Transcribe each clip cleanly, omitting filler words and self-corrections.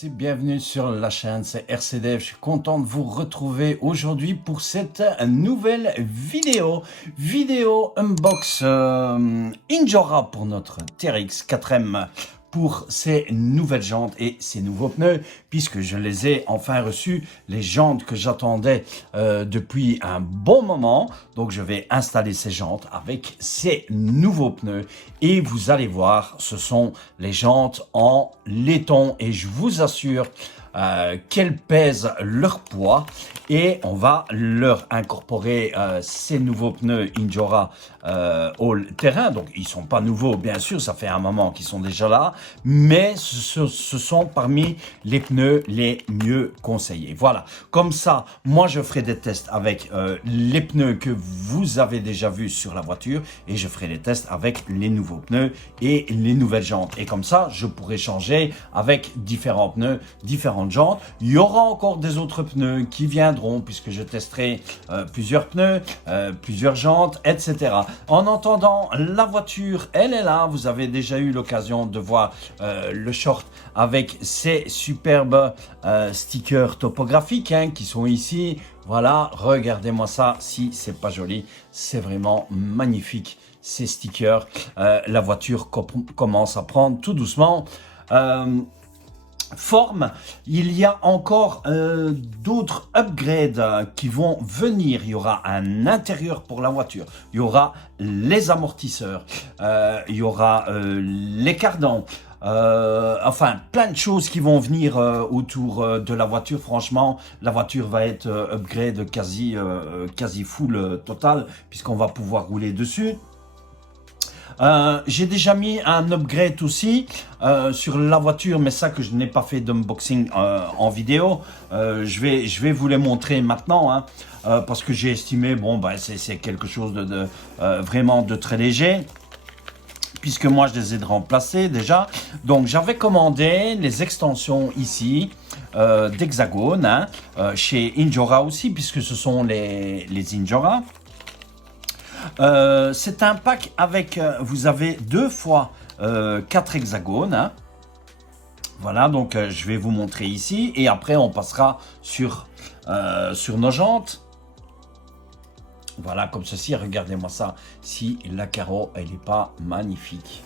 tous et bienvenue sur la chaîne, c'est RCDev. Je suis content de vous retrouver aujourd'hui pour cette nouvelle vidéo unbox Injora pour notre TRX 4M pour ces nouvelles jantes et ces nouveaux pneus, puisque je les ai enfin reçus, les jantes que j'attendais depuis un bon moment. Donc je vais installer ces jantes avec ces nouveaux pneus et vous allez voir, ce sont les jantes en laiton et je vous assure qu'elles pèsent leur poids et on va leur incorporer ces nouveaux pneus Injora au terrain. Donc ils sont pas nouveaux, bien sûr, ça fait un moment qu'ils sont déjà là, mais ce sont parmi les pneus les mieux conseillés. Voilà, comme ça, moi je ferai des tests avec les pneus que vous avez déjà vus sur la voiture et je ferai des tests avec les nouveaux pneus et les nouvelles jantes. Et comme ça, je pourrai changer avec différents pneus, différentes jantes. Il y aura encore des autres pneus qui viendront puisque je testerai plusieurs pneus, plusieurs jantes, etc. En attendant, la voiture, elle est là. Vous avez déjà eu l'occasion de voir le short avec ces superbes stickers topographiques qui sont ici. Voilà, regardez-moi ça, si c'est pas joli, c'est vraiment magnifique ces stickers. La voiture commence à prendre tout doucement forme. Il y a encore d'autres upgrades qui vont venir. Il y aura un intérieur pour la voiture, il y aura les amortisseurs, il y aura les cardans, enfin plein de choses qui vont venir autour de la voiture. Franchement, la voiture va être upgrade quasi full total puisqu'on va pouvoir rouler dessus. J'ai déjà mis un upgrade aussi sur la voiture, mais ça que je n'ai pas fait d'unboxing en vidéo. Je vais vous les montrer maintenant, parce que j'ai estimé, bon, c'est quelque chose de vraiment de très léger, puisque moi je les ai remplacés déjà. Donc j'avais commandé les extensions ici d'Hexagone, chez Injora aussi, puisque ce sont les Injora. C'est un pack avec, vous avez 2 fois 4 hexagones. Voilà, donc je vais vous montrer ici et après on passera sur nos jantes. Voilà, comme ceci, regardez-moi ça. Si la carreau, elle n'est pas magnifique,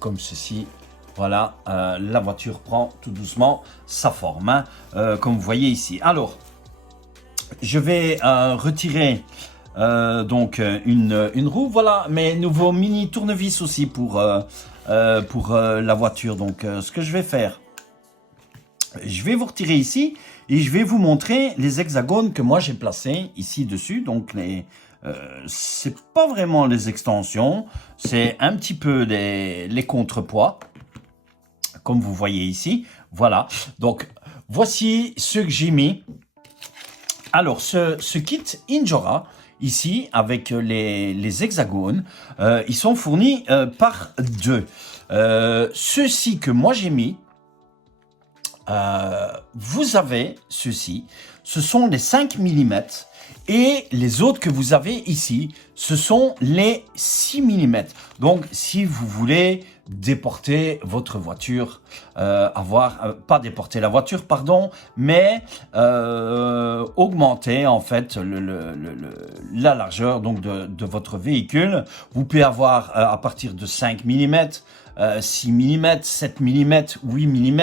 comme ceci. Voilà, la voiture prend tout doucement sa forme, comme vous voyez ici. Alors, je vais retirer donc une roue, voilà, mes nouveaux mini tournevis aussi pour la voiture. Donc ce que je vais faire, je vais vous retirer ici et je vais vous montrer les hexagones que moi j'ai placés ici dessus. Donc c'est pas vraiment les extensions, c'est un petit peu les contrepoids, comme vous voyez ici. Voilà, donc voici ce que j'ai mis. Alors ce kit Injora ici avec les hexagones, ils sont fournis par 2. Ceux-ci que moi j'ai mis, vous avez ceux-ci, ce sont les 5 mm et les autres que vous avez ici, ce sont les 6 mm. Donc si vous voulez déporter votre voiture, pas déporter la voiture, pardon, mais augmenter en fait la largeur donc de votre véhicule. Vous pouvez avoir à partir de 5 mm, 6 mm, 7 mm, 8 mm,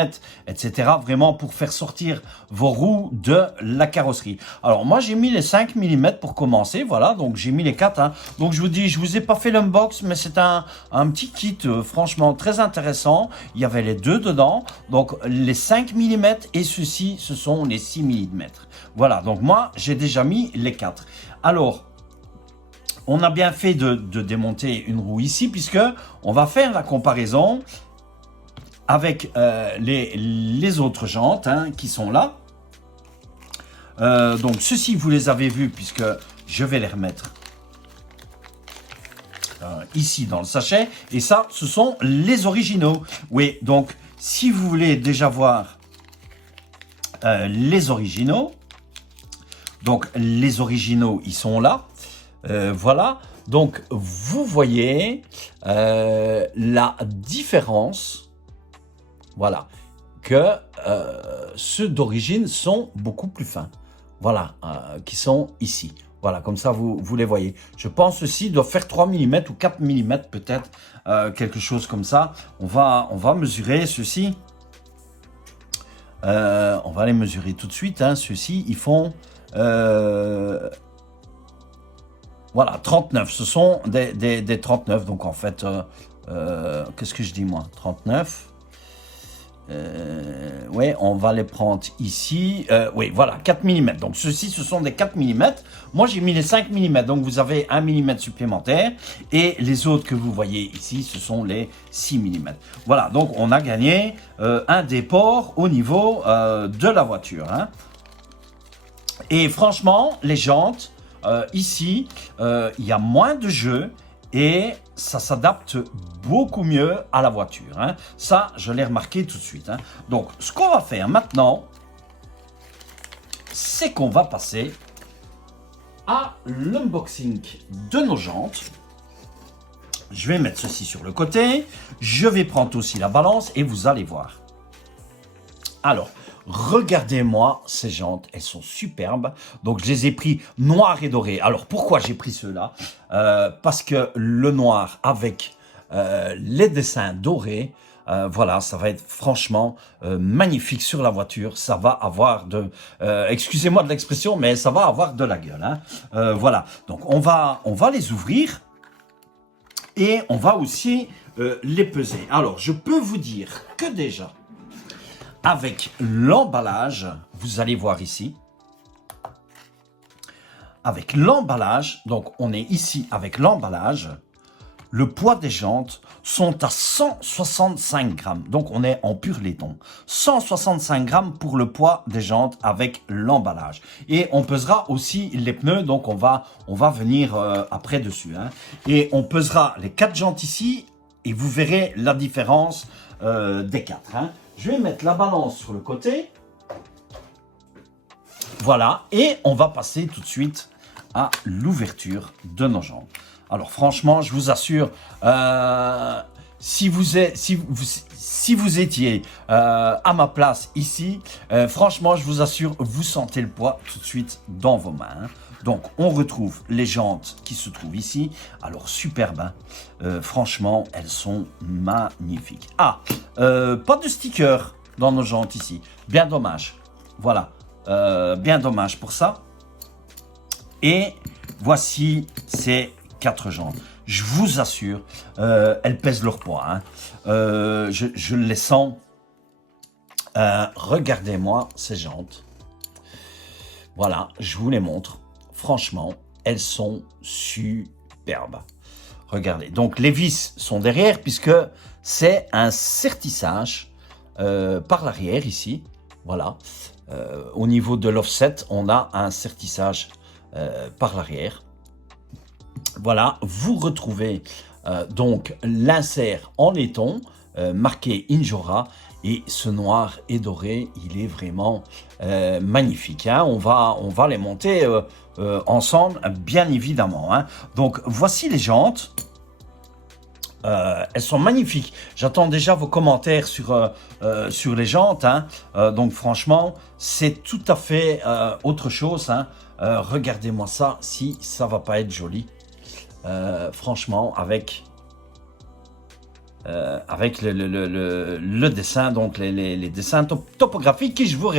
etc. Vraiment pour faire sortir vos roues de la carrosserie. Alors moi j'ai mis les 5 mm pour commencer, voilà, donc j'ai mis les 4. Donc je vous dis, je vous ai pas fait l'unbox, mais c'est un petit kit franchement très intéressant. Il y avait les 2 dedans, donc les 5 mm et ceux-ci, ce sont les 6 mm. Voilà, donc moi j'ai déjà mis les 4. Alors, on a bien fait de démonter une roue ici, puisque on va faire la comparaison avec les autres jantes qui sont là. Donc ceux-ci, vous les avez vus, puisque je vais les remettre ici dans le sachet. Et ça, ce sont les originaux. Oui, donc si vous voulez déjà voir les originaux, donc les originaux, ils sont là. Voilà, donc vous voyez la différence. Voilà, que ceux d'origine sont beaucoup plus fins. Voilà, qui sont ici. Voilà, comme ça, vous les voyez. Je pense ceci doit faire 3 mm ou 4 mm peut-être, quelque chose comme ça. On va mesurer ceci. On va les mesurer tout de suite. Hein. Ceux-ci, ils font... voilà, 39. Ce sont des 39. Donc, en fait, qu'est-ce que je dis, moi? 39. Oui, on va les prendre ici. Oui, voilà, 4 mm. Donc, ceux-ci, ce sont des 4 mm. Moi, j'ai mis les 5 mm. Donc, vous avez 1 mm supplémentaire. Et les autres que vous voyez ici, ce sont les 6 mm. Voilà, donc, on a gagné un déport au niveau de la voiture. Hein. Et franchement, les jantes, ici, il y a moins de jeu. Et ça s'adapte beaucoup mieux à la voiture. Hein. Ça, je l'ai remarqué tout de suite. Hein. Donc, ce qu'on va faire maintenant, c'est qu'on va passer à l'unboxing de nos jantes. Je vais mettre ceci sur le côté. Je vais prendre aussi la balance et vous allez voir. Alors, regardez-moi ces jantes, elles sont superbes. Donc, je les ai pris noir et doré. Alors, pourquoi j'ai pris ceux-là? Parce que le noir avec les dessins dorés, voilà, ça va être franchement magnifique sur la voiture. Ça va avoir de... excusez-moi de l'expression, mais ça va avoir de la gueule. Hein. Voilà, donc on va les ouvrir et on va aussi les peser. Alors, je peux vous dire que déjà... Avec l'emballage, vous allez voir ici, avec l'emballage, donc on est ici avec l'emballage, le poids des jantes sont à 165 grammes. Donc on est en pur laiton. 165 grammes pour le poids des jantes avec l'emballage. Et on pesera aussi les pneus, donc on va venir après dessus. Hein. Et on pesera les 4 jantes ici et vous verrez la différence des 4. Hein. Je vais mettre la balance sur le côté. Voilà. Et on va passer tout de suite à l'ouverture de nos jantes. Alors franchement, je vous assure, si vous étiez à ma place ici, franchement, je vous assure, vous sentez le poids tout de suite dans vos mains. Hein. Donc, on retrouve les jantes qui se trouvent ici. Alors, superbe. Hein. Franchement, elles sont magnifiques. Ah, pas de sticker dans nos jantes ici. Bien dommage. Voilà. Bien dommage pour ça. Et voici ces 4 jantes. Je vous assure, elles pèsent leur poids. Hein. Je les sens. Regardez-moi ces jantes. Voilà, je vous les montre. Franchement, elles sont superbes. Regardez, donc les vis sont derrière puisque c'est un sertissage par l'arrière ici. Voilà, au niveau de l'offset, on a un sertissage par l'arrière. Voilà, vous retrouvez donc l'insert en laiton marqué Injora. Et ce noir et doré, il est vraiment magnifique. Hein. On va les monter ensemble, bien évidemment. Hein. Donc, voici les jantes. Elles sont magnifiques. J'attends déjà vos commentaires sur les jantes. Hein. Donc, franchement, c'est tout à fait autre chose. Hein. Regardez-moi ça, si ça va pas être joli. Franchement, avec le dessin, donc les dessins topographiques qui, je vous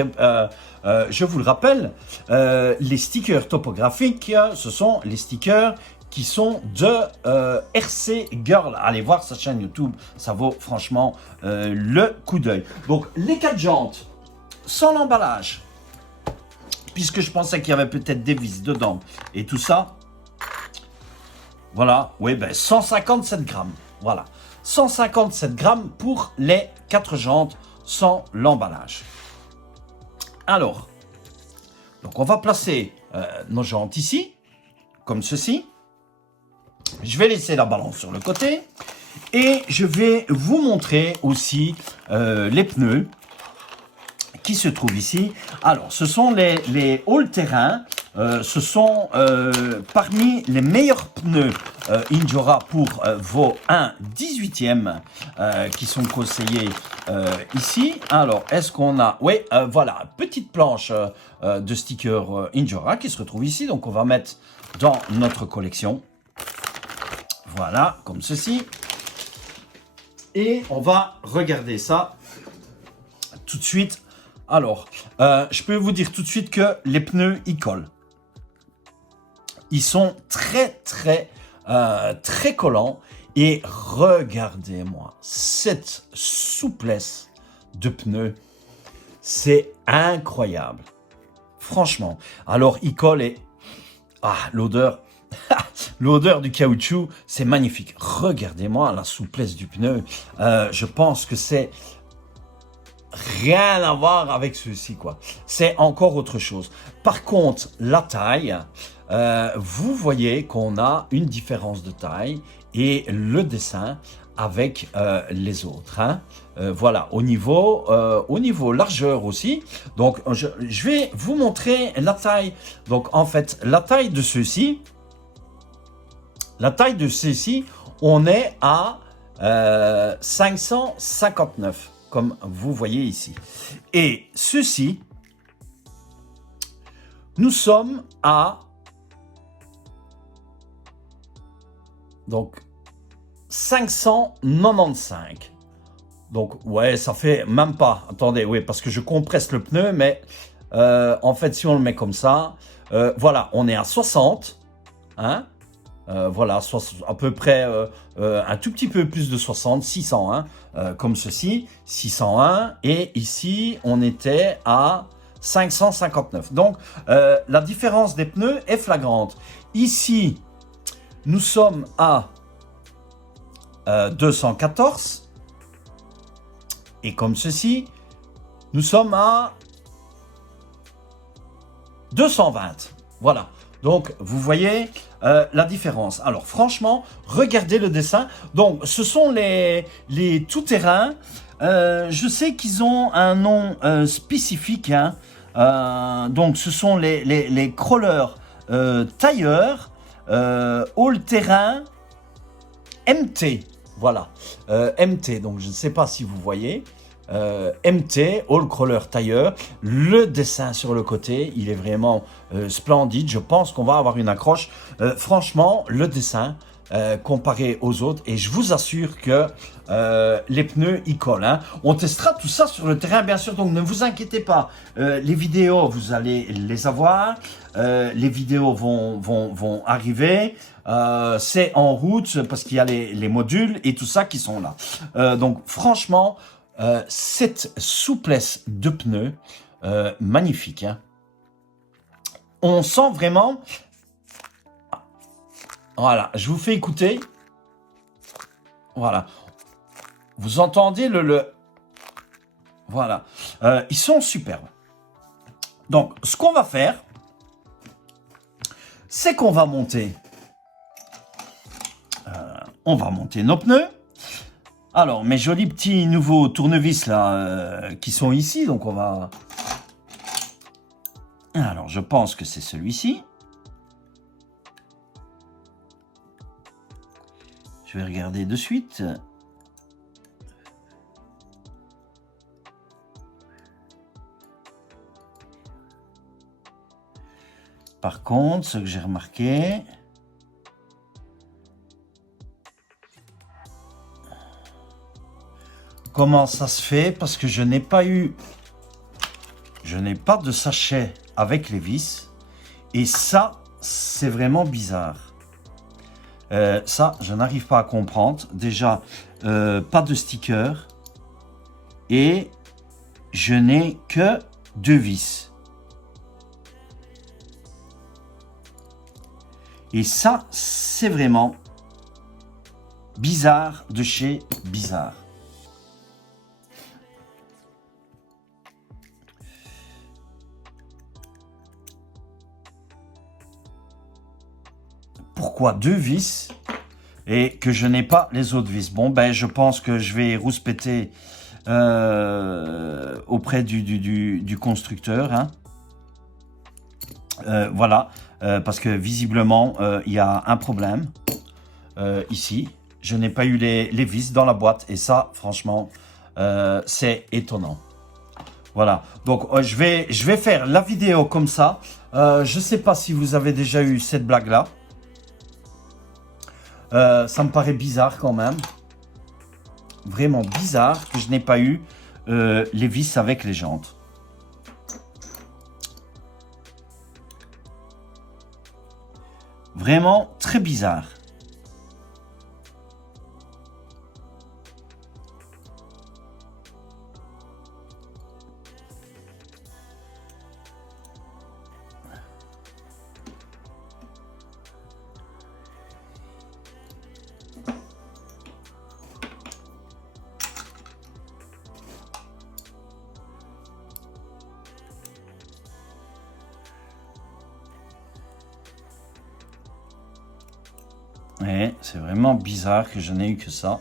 le rappelle, les stickers topographiques, ce sont les stickers qui sont de RC Girl. Allez voir sa chaîne YouTube, ça vaut franchement le coup d'œil. Donc les 4 jantes, sans l'emballage, puisque je pensais qu'il y avait peut-être des vis dedans et tout ça. Voilà, oui, ben 157 grammes, voilà. 157 grammes pour les 4 jantes sans l'emballage. Alors, donc on va placer nos jantes ici, comme ceci. Je vais laisser la balance sur le côté et je vais vous montrer aussi les pneus qui se trouvent ici. Alors, ce sont les all-terrain ce sont parmi les meilleurs pneus Injora pour vos 1/18e qui sont conseillés ici. Alors, est-ce qu'on a... Oui, voilà, petite planche de stickers Injora qui se retrouve ici. Donc, on va mettre dans notre collection. Voilà, comme ceci. Et on va regarder ça tout de suite. Alors, je peux vous dire tout de suite que les pneus, ils collent. Ils sont très collants. Et regardez-moi, cette souplesse de pneus, c'est incroyable. Franchement. Alors, ils collent et... Ah, l'odeur... L'odeur du caoutchouc, c'est magnifique. Regardez-moi la souplesse du pneu. Je pense que c'est... rien à voir avec ceci, quoi. C'est encore autre chose. Par contre, la taille, vous voyez qu'on a une différence de taille et le dessin avec les autres. Hein. Voilà, au niveau largeur aussi. Donc, je vais vous montrer la taille. Donc, en fait, la taille de ceux-ci, on est à 559. Comme vous voyez ici. Et ceci, nous sommes à donc 595. Donc, ouais, ça fait même pas. Attendez, oui, parce que je compresse le pneu, mais en fait, si on le met comme ça, voilà, on est à 60. Hein? Voilà, à peu près un tout petit peu plus de 60, 601, comme ceci, 601, et ici, on était à 559. Donc, la différence des pneus est flagrante. Ici, nous sommes à 214, et comme ceci, nous sommes à 220. Voilà. Donc, vous voyez la différence. Alors, franchement, regardez le dessin. Donc, ce sont les tout-terrains. Je sais qu'ils ont un nom spécifique. Hein. Donc, ce sont les crawlers tailleurs all-terrain MT. Voilà. MT. Donc, je ne sais pas si vous voyez. MT, All Crawler Tailleur, le dessin sur le côté, il est vraiment splendide. Je pense qu'on va avoir une accroche. Franchement, le dessin comparé aux autres, et je vous assure que les pneus ils collent. Hein. On testera tout ça sur le terrain, bien sûr. Donc ne vous inquiétez pas. Les vidéos, vous allez les avoir. Les vidéos vont arriver. C'est en route parce qu'il y a les modules et tout ça qui sont là. Donc franchement. Cette souplesse de pneus, magnifique. Hein. On sent vraiment... Voilà, je vous fais écouter. Voilà. Vous entendez le... Voilà. Ils sont superbes. Donc, ce qu'on va faire, c'est qu'on va monter... on va monter nos pneus. Alors, mes jolis petits nouveaux tournevis là, qui sont ici, donc on va... Alors, je pense que c'est celui-ci. Je vais regarder de suite. Par contre, ce que j'ai remarqué... Comment ça se fait? Parce que je n'ai pas de sachet avec les vis. Et ça, c'est vraiment bizarre. Ça, je n'arrive pas à comprendre. Déjà, pas de sticker. Et je n'ai que 2 vis. Et ça, c'est vraiment bizarre de chez bizarre. Pourquoi 2 vis et que je n'ai pas les autres vis? Bon, ben, je pense que je vais rouspéter auprès du constructeur. Hein. Voilà, parce que visiblement, il y a un problème ici. Je n'ai pas eu les vis dans la boîte et ça, franchement, c'est étonnant. Voilà, donc je vais faire la vidéo comme ça. Je ne sais pas si vous avez déjà eu cette blague-là. Ça me paraît bizarre quand même. Vraiment bizarre que je n'ai pas eu les vis avec les jantes. Vraiment très bizarre. Ouais, c'est vraiment bizarre que je n'ai eu que ça.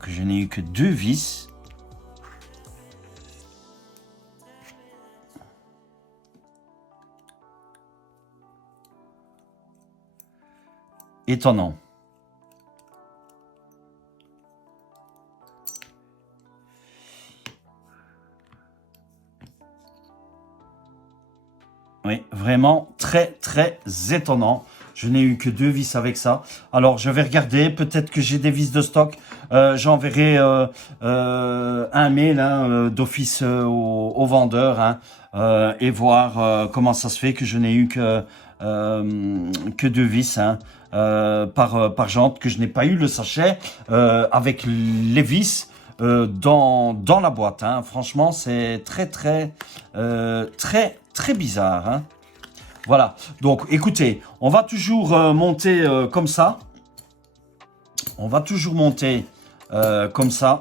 Que je n'ai eu que 2 vis. Étonnant. Oui, vraiment très étonnant. Je n'ai eu que 2 vis avec ça. Alors, je vais regarder. Peut-être que j'ai des vis de stock. J'enverrai un mail d'office au vendeur et voir comment ça se fait que je n'ai eu que 2 vis par jante, que je n'ai pas eu le sachet avec les vis dans la boîte. Franchement, c'est très bizarre. Voilà, donc écoutez, on va toujours monter comme ça. On va toujours monter comme ça.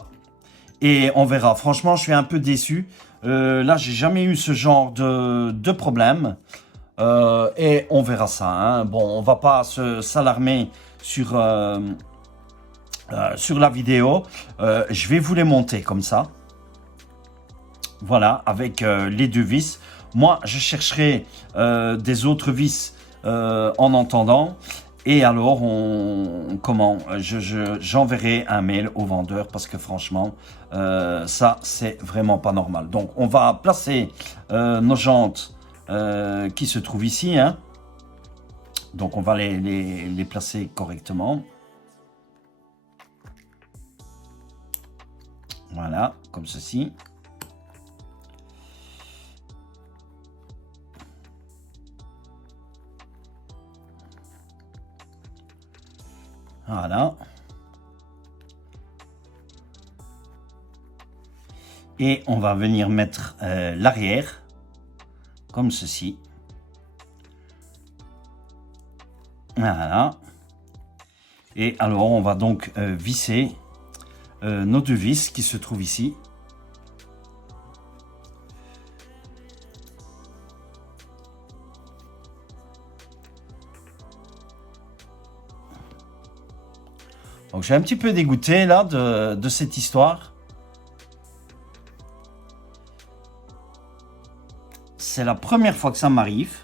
Et on verra. Franchement, je suis un peu déçu. Là, j'ai jamais eu ce genre de problème. Et on verra ça. Bon, on va pas s'alarmer sur la vidéo. Je vais vous les monter comme ça. Voilà, avec les 2 vis. Moi, je chercherai des autres vis en entendant. Et alors, j'enverrai un mail au vendeur parce que franchement, ça, c'est vraiment pas normal. Donc, on va placer nos jantes qui se trouvent ici. Donc, on va les placer correctement. Voilà, comme ceci. Voilà. Et on va venir mettre l'arrière, comme ceci. Voilà. Et alors, on va donc visser nos 2 vis qui se trouvent ici. Donc, je suis un petit peu dégoûté là de cette histoire. C'est la première fois que ça m'arrive.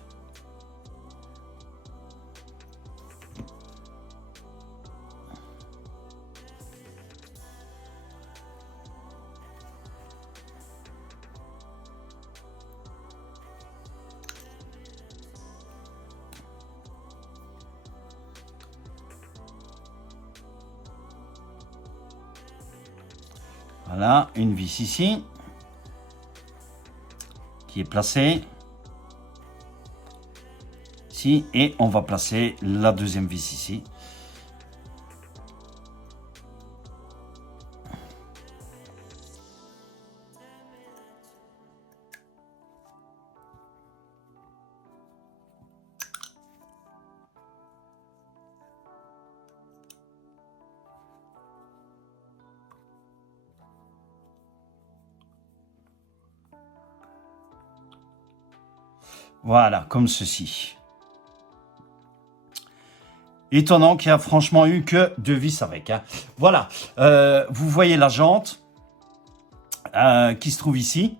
Voilà, une vis ici qui est placée ici et on va placer la deuxième vis ici. Voilà, comme ceci. Étonnant qu'il n'y a franchement eu que 2 vis avec. Voilà, vous voyez la jante qui se trouve ici.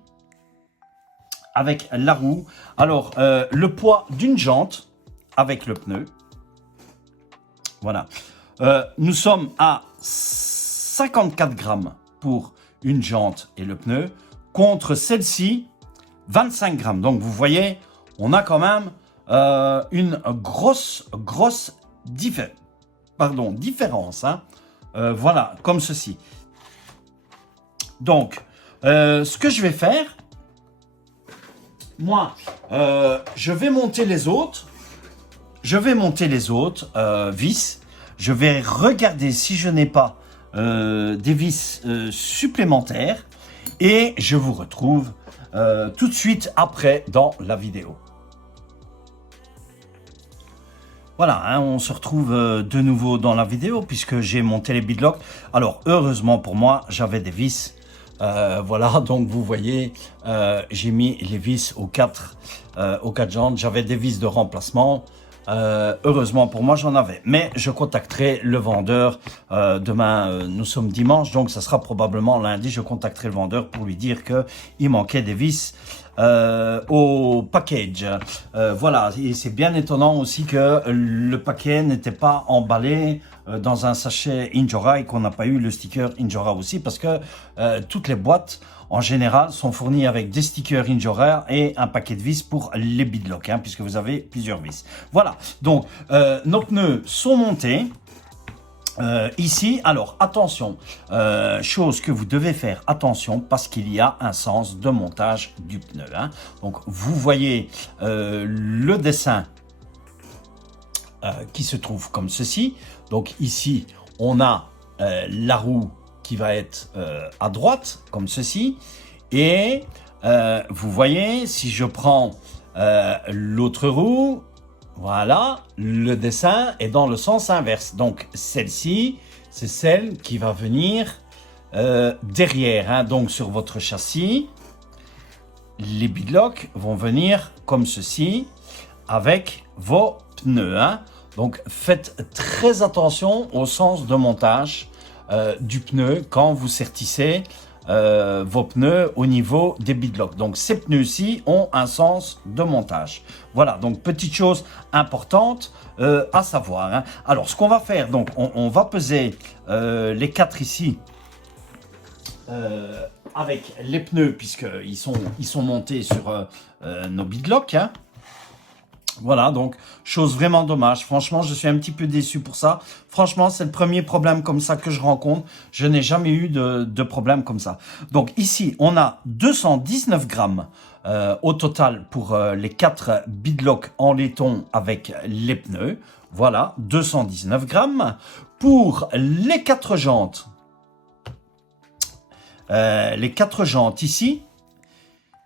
avec la roue. Alors, le poids d'une jante avec le pneu. Voilà. Nous sommes à 54 grammes pour une jante et le pneu, contre celle-ci, 25 grammes. Donc, vous voyez, on a quand même une grosse différence. Hein. Voilà, comme ceci. Donc, ce que je vais faire, moi, je vais monter les autres. Vis. Je vais regarder si je n'ai pas des vis supplémentaires. Et je vous retrouve tout de suite après dans la vidéo. Voilà, hein, on se retrouve de nouveau dans la vidéo puisque j'ai monté les beadlocks. Alors, heureusement pour moi, j'avais des vis. Voilà, donc vous voyez, j'ai mis les vis aux quatre jantes. J'avais des vis de remplacement. Heureusement pour moi, j'en avais. Mais je contacterai le vendeur demain. Nous sommes dimanche, donc ça sera probablement lundi. Je contacterai le vendeur pour lui dire qu'il manquait des vis au package. Voilà, et c'est bien étonnant aussi que le paquet n'était pas emballé dans un sachet Injora et qu'on n'a pas eu le sticker Injora aussi, parce que toutes les boîtes en général sont fournies avec des stickers Injora et un paquet de vis pour les beadlocks, hein, puisque vous avez plusieurs vis. Voilà, donc nos pneus sont montés. Ici, alors attention, chose que vous devez faire attention parce qu'il y a un sens de montage du pneu. Hein. Donc vous voyez le dessin qui se trouve comme ceci. Donc ici, on a la roue qui va être à droite comme ceci. Et vous voyez, si je prends l'autre roue, voilà, le dessin est dans le sens inverse. Donc, celle-ci, c'est celle qui va venir derrière. Hein. Donc, sur votre châssis, les beadlocks vont venir comme ceci avec vos pneus. Hein. Donc, faites très attention au sens de montage du pneu quand vous sertissez vos pneus au niveau des beadlocks. Donc ces pneus-ci ont un sens de montage. Voilà, donc petite chose importante à savoir. Hein. Alors ce qu'on va faire, donc on va peser les quatre ici avec les pneus puisqu'ils sont montés sur nos beadlocks. Hein. Voilà, donc, chose vraiment dommage. Franchement, je suis un petit peu déçu pour ça. Franchement, c'est le premier problème comme ça que je rencontre. Je n'ai jamais eu de problème comme ça. Donc, ici, on a 219 grammes au total pour les 4 beadlocks en laiton avec les pneus. Voilà, 219 grammes. Pour les 4 jantes, ici,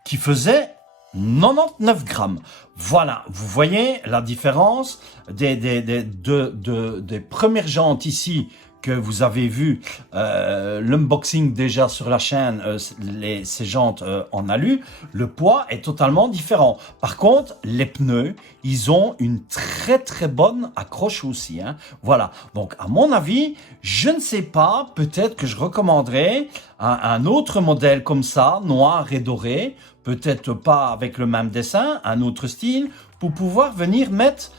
qui faisaient 99 grammes. Voilà, vous voyez la différence des premières jantes ici que vous avez vu l'unboxing déjà sur la chaîne, ces jantes en alu. Le poids est totalement différent. Par contre, les pneus, ils ont une très bonne accroche aussi. Hein. Voilà, donc à mon avis, je ne sais pas, peut-être que je recommanderais un autre modèle comme ça, noir et doré, peut-être pas avec le même dessin, un autre style, pour pouvoir venir mettre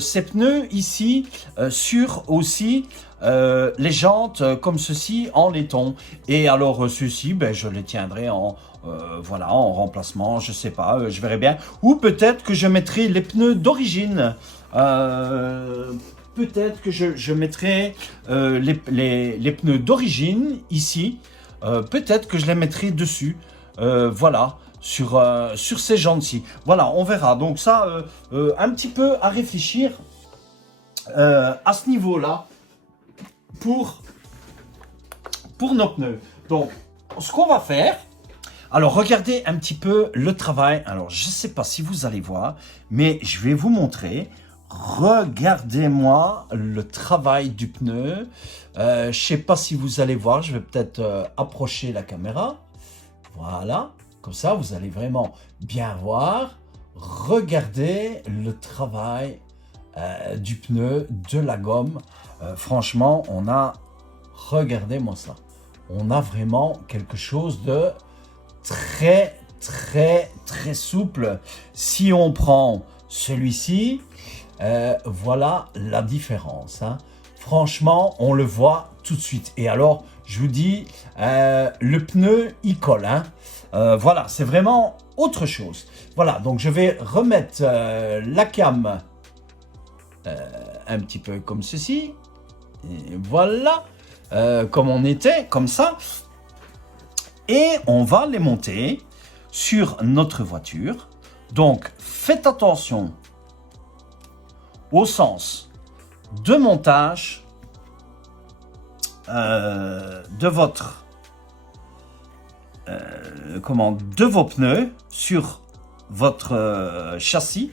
ces pneus ici sur aussi les jantes comme ceci en laiton. Et alors ceux-ci, ben, je les tiendrai voilà, en remplacement, je sais pas, je verrai bien. Ou peut-être que je mettrai les pneus d'origine. Peut-être que je mettrai les pneus d'origine ici. Peut-être que je les mettrai dessus. Voilà. Sur ces jantes-ci. Voilà, on verra. Donc ça, un petit peu à réfléchir à ce niveau-là pour nos pneus. Donc, ce qu'on va faire, alors regardez un petit peu le travail. Alors, je ne sais pas si vous allez voir, mais je vais vous montrer. Regardez-moi le travail du pneu. Je ne sais pas si vous allez voir. Je vais peut-être approcher la caméra. Voilà. Comme ça, vous allez vraiment bien voir. Regardez le travail du pneu, de la gomme. Franchement, regardez-moi ça. On a vraiment quelque chose de très très souple. Si on prend celui-ci, voilà la différence, hein. Franchement, on le voit tout de suite. Et alors, je vous dis, le pneu, il colle, hein. Voilà, c'est vraiment autre chose. Voilà, donc je vais remettre la cam un petit peu comme ceci. Et voilà, comme on était, comme ça. Et on va les monter sur notre voiture. Donc, faites attention au sens de montage de votre de vos pneus sur votre châssis,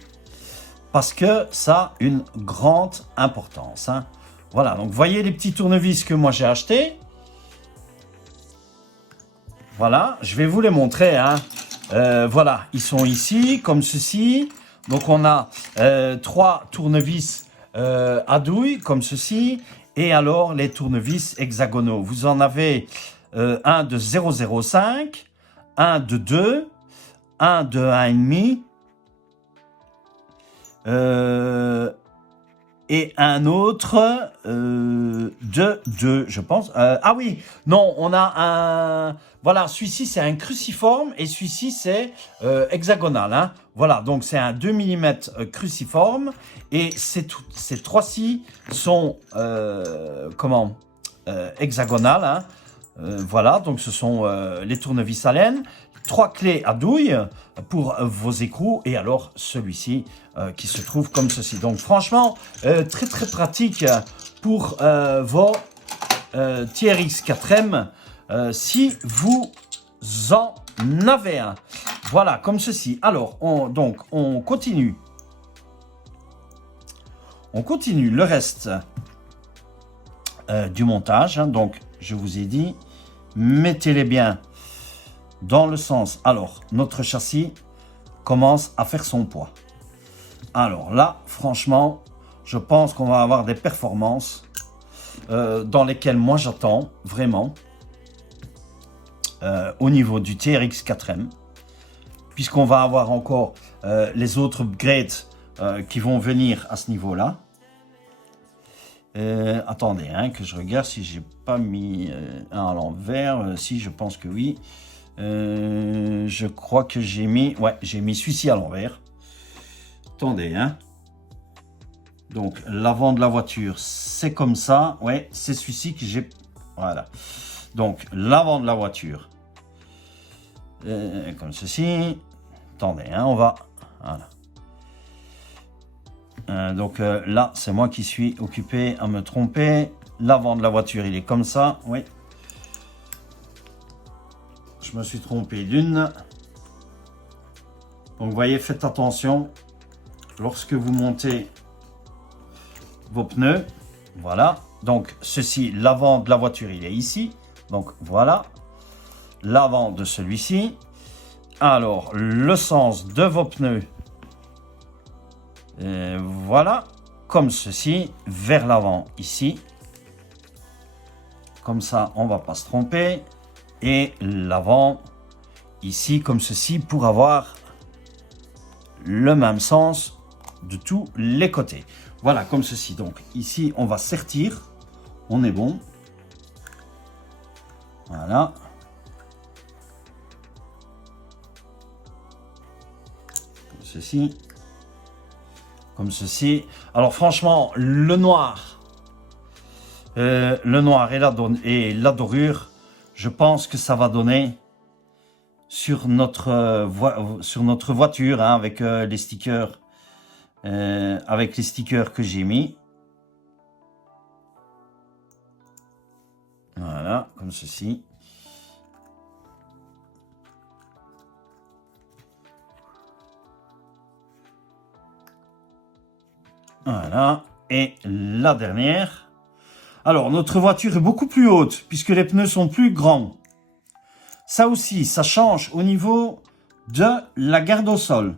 parce que ça a une grande importance, hein. Voilà, donc voyez les petits tournevis que moi j'ai achetés. Voilà, je vais vous les montrer, hein. Voilà, ils sont ici, comme ceci. Donc on a 3 tournevis à douille, comme ceci. Et alors les tournevis hexagonaux. Vous en avez un de 0,05, un de 2, un de 1,5 et un autre de 2, je pense. Ah oui, non, on a un... Voilà, celui-ci c'est un cruciforme et celui-ci c'est hexagonal, hein. Voilà, donc c'est un 2 mm cruciforme et ces 3-ci sont hexagonales, hein. Voilà, donc ce sont les tournevis à laine, 3 clés à douille pour vos écrous et alors celui-ci qui se trouve comme ceci. Donc franchement, très très pratique pour vos TRX 4M si vous en avez un. Voilà, comme ceci. Alors, on continue. On continue le reste du montage, hein. Donc, je vous ai dit, mettez-les bien dans le sens. Alors, notre châssis commence à faire son poids. Alors là, franchement, je pense qu'on va avoir des performances dans lesquelles moi j'attends vraiment au niveau du TRX 4M, puisqu'on va avoir encore les autres upgrades qui vont venir à ce niveau-là. Attendez, hein, que je regarde si j'ai pas mis un à l'envers. Si, je pense que oui. Je crois que j'ai mis... Ouais, j'ai mis celui-ci à l'envers. Attendez, hein. Donc, l'avant de la voiture, c'est comme ça. Ouais, c'est celui-ci que j'ai... Voilà. Donc, l'avant de la voiture. Comme ceci. Attendez, hein, on va... Voilà. Donc là, c'est moi qui suis occupé à me tromper. L'avant de la voiture, il est comme ça. Oui. Je me suis trompé d'une. Donc, vous voyez, faites attention. Lorsque vous montez vos pneus, voilà. Donc, ceci, l'avant de la voiture, il est ici. Donc, voilà. L'avant de celui-ci. Alors, le sens de vos pneus. Voilà, comme ceci, vers l'avant ici. Comme ça, on ne va pas se tromper. Et l'avant ici, comme ceci, pour avoir le même sens de tous les côtés. Voilà, comme ceci. Donc, ici, on va sertir. On est bon. Voilà. Comme ceci. Comme ceci. Alors franchement, le noir et la dorure, je pense que ça va donner sur notre voiture, hein, avec les stickers, que j'ai mis. Voilà, comme ceci. Voilà, et la dernière. Alors, notre voiture est beaucoup plus haute, puisque les pneus sont plus grands. Ça aussi, ça change au niveau de la garde au sol.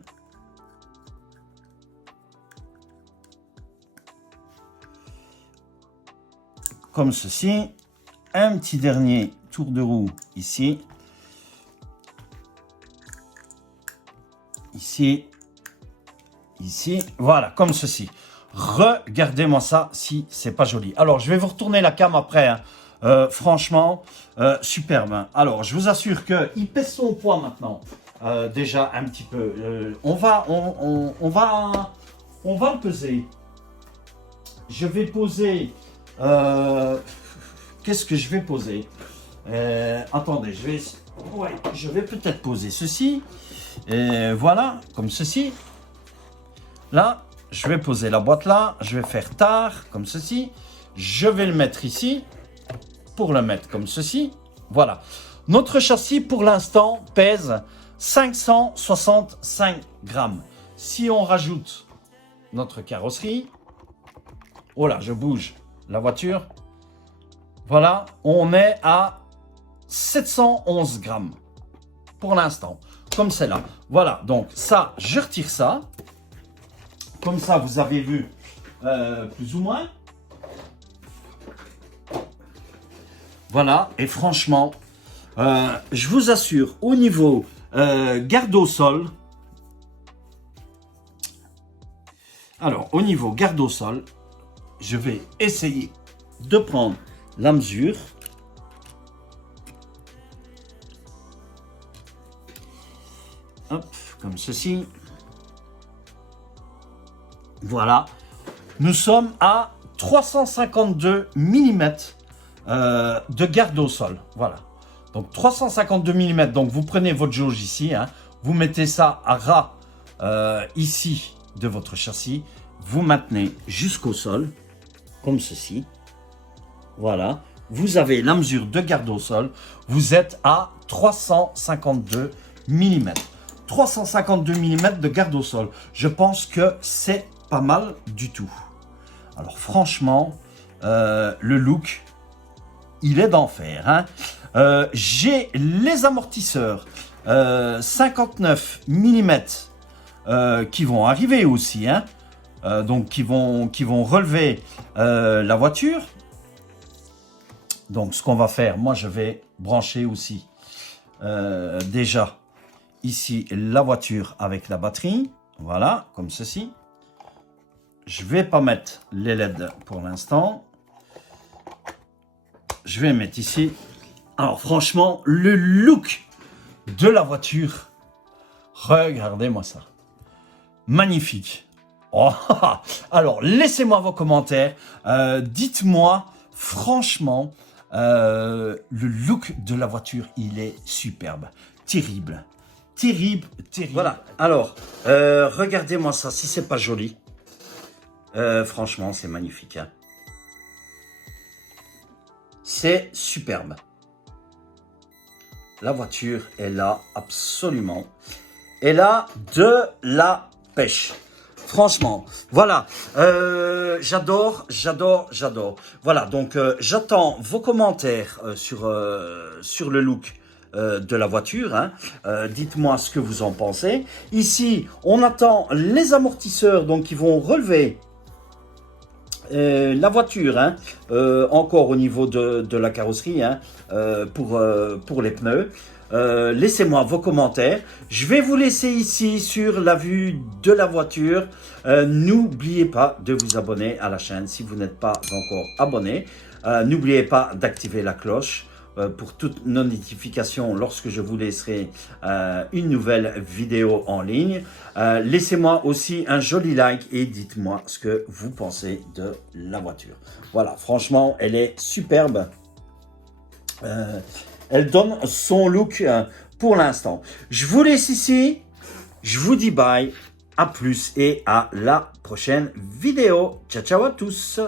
Comme ceci. Un petit dernier tour de roue ici. ici, ici, voilà, comme ceci. Regardez-moi ça, si c'est pas joli. Alors, je vais vous retourner la cam après, hein. Franchement, superbe, hein. Alors, je vous assure qu'il pèse son poids maintenant. Déjà un petit peu. On va le peser. Je vais poser. Qu'est-ce que je vais poser? Attendez, je vais peut-être poser ceci. Voilà, comme ceci. Là, je vais poser la boîte là. Je vais faire tard, comme ceci. Je vais le mettre ici. Pour le mettre comme ceci. Voilà. Notre châssis, pour l'instant, pèse 565 grammes. Si on rajoute notre carrosserie, oh là, je bouge la voiture. Voilà, on est à 711 grammes pour l'instant, comme c'est là. Voilà, donc ça, je retire ça. Comme ça, vous avez vu plus ou moins. Voilà, et franchement, je vous assure, au niveau garde au sol, alors au niveau garde au sol, je vais essayer de prendre la mesure. Hop, comme ceci. Voilà, nous sommes à 352 mm de garde au sol. Voilà. Donc 352 mm. Donc vous prenez votre jauge ici, hein, vous mettez ça à ras ici de votre châssis. Vous maintenez jusqu'au sol, comme ceci. Voilà. Vous avez la mesure de garde au sol. Vous êtes à 352 mm. 352 mm de garde au sol. Je pense que c'est pas mal du tout. Alors franchement, le look, il est d'enfer, hein. J'ai les amortisseurs 59 mm qui vont arriver aussi, hein. Donc qui vont relever la voiture. Donc ce qu'on va faire, moi je vais brancher aussi déjà ici la voiture avec la batterie. Voilà, comme ceci. Je vais pas mettre les LED pour l'instant. Je vais mettre ici. Alors franchement, le look de la voiture, regardez-moi ça. Magnifique. Oh, alors, laissez-moi vos commentaires. Dites-moi, franchement, le look de la voiture, il est superbe. Terrible. Terrible, terrible. Voilà. Alors, regardez-moi ça, si c'est pas joli. Franchement, c'est magnifique, hein. C'est superbe. La voiture est là, absolument. Elle a de la pêche. Franchement, voilà. J'adore. Voilà, donc j'attends vos commentaires sur le look de la voiture, hein. Dites-moi ce que vous en pensez. Ici, on attend les amortisseurs, donc qui vont relever la voiture, hein, encore au niveau de la carrosserie, hein, pour les pneus. Laissez-moi vos commentaires. Je vais vous laisser ici sur la vue de la voiture. N'oubliez pas de vous abonner à la chaîne si vous n'êtes pas encore abonné. N'oubliez pas d'activer la cloche pour toutes nos notifications lorsque je vous laisserai une nouvelle vidéo en ligne. Laissez-moi aussi un joli like et dites-moi ce que vous pensez de la voiture. Voilà, franchement, elle est superbe. Elle donne son look pour l'instant. Je vous laisse ici. Je vous dis bye. À plus et à la prochaine vidéo. Ciao, ciao à tous.